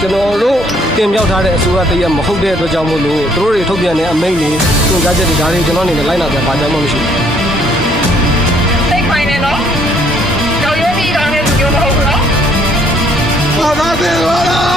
ကျွန်တော်တို့တင်ပြထားတဲ့အစိုးရတရက်မဟုတ်တဲ့အတွက်ကြောင့်မို့လို့သူတို့တွေထုတ်ပြန်တဲ့အမိန့်တွေသင်ကြားချက်တွေဒါတွေကျွန်တော်အနေနဲ့လိုက်နာပြန်ပါကြမှမရှိဘူး စိတ်ခိုင်းနေနော်ကြောက်ရွံ့ပြီးတော့လည်းပြောမဟုတ်ဘူးနော် ဘာသာပြန်လာလား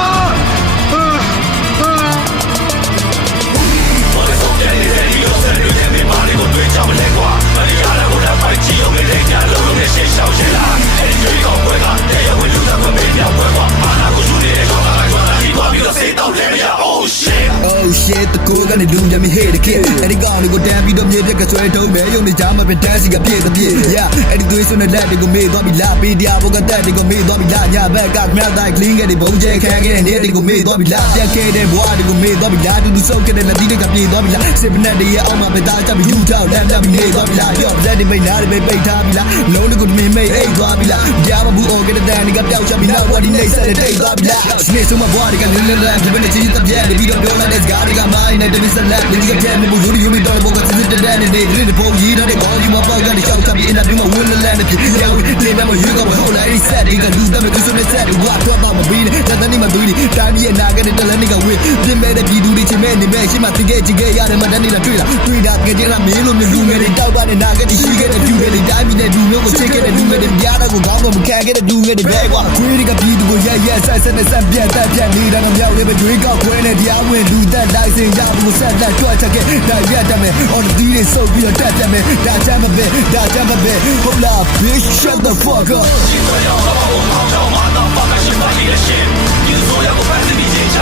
shit တကူကနေလူညမဟေ့တခေအဲ့ဒီကောင်တွေကိုတန်းပြီးတော့မြေပြက်ကဆွဲထုတ်မယ်ယုံနေကြမှာပဲတန်းစီကပြည့်တဲ့ပြည့် yeah အဲ့ဒီသွေးစွန်းတဲ့လက်တွေကိုမေ့သွားပြီလာပေးတရားဘောကတက်တွေကိုမေ့သွားပြီလာညဘက်ကမြတ်တိုင်း clean ခဲ့တဲ့ဘုံကျဲခံခဲ့တဲ့နေတွေကိုမေ့သွားပြီလာပြက်ခဲ့တဲ့ဘွားတွေကိုမေ့သွားပြီလာတူတူဆုပ်ခဲ့တဲ့လက်သီးတွေကပြေးသွားပြီလာစစ်ပနက်တွေရဲ့အောက်မှာပဲသားချပြီးယူထောက်လမ်းပြပြီးနေသွားပြီလာရော့လက်တွေမိတ်နာတွေပိတ်ထားပြီလာလုံးတွေကိုတမင်မိတ်အိတ်သွားပြီလာကြားမဘူးအော်ခဲ့တဲ့တန်းတွေကပျောက်ချပြီးနောက်ဝါဒီနေဆက်တဲ့တိတ်သွားပြီလာစနေဆုံးမဘွားတွေကလင်းလင်းလန်းပြတဲ့ချီတက်ပြဲပြီးတော့ပြောလိုက်တဲ့စကားတွေကမိုင်းနဲ့တမင်ဆက်လက်ဒီကပြဲမဘူးယူမီတော့ဘောကစစ်တဲ့တဲ့နေတွေပုံကြီးတဲ့ကောင်းကြီးမပေါက်ကနေရှောက်ချပြီးအင်တာဗျူးမှာဝင်လန်းနေပြီရောက်နေမဲ့မရွေးကောမဟုတ်လားအဲ့ဆက်ဒီကလူတမဲ့သူစွနဲ့ဆက်ဝါတော့တော့မပြီးနဲ့တန်တန်းနေမသူဒီတိုင်းရဲ့နာခဲ့တဲ့တလန်းနေကဝေးပြင်မဲ့တဲ့ပြည်သူတွေချင်းမဲ့နေမဲ့ရှင်းမသိခဲ့ကြည့်ခဲ့ရတယ်မတန်းနေလားတွေ့တာကြည့်ရမင်းလို့လူငယ်တွေတောက်ပါနဲ့နာခဲ့တဲ့ရှိခဲ့တဲ့လူငယ်တွေတိုင်းပြည်နဲ့လူမျိုးကိုချစ်ခဲ့တဲ့လူငယ်တွေကြားတော့ကိုကောင်းတော့မခံခဲ့တဲ့လူငယ်တွေပဲကွာခွေးတွေကပြည်သူကိုရက်ဆက်နဲ့ဆက်ပြတ်တက်ပြတ်နေတာတော့မြောက်လေးပဲတွေးကောက်ခွဲနဲ့တရားဝင်လူသက်တိုင်းစင်ရဘူးဆက်လက်တွက်ချက်ခဲ့တိုင်းရတမယ်အော်ဒီတွေစုပ်ပြီးတော့တက်ပြတ်မယ်ဒါချမ်းမပဲဟုတ်လား bitch shut the fuck up 你所要的我好找马当发个新发起的心，你所要的反正你坚持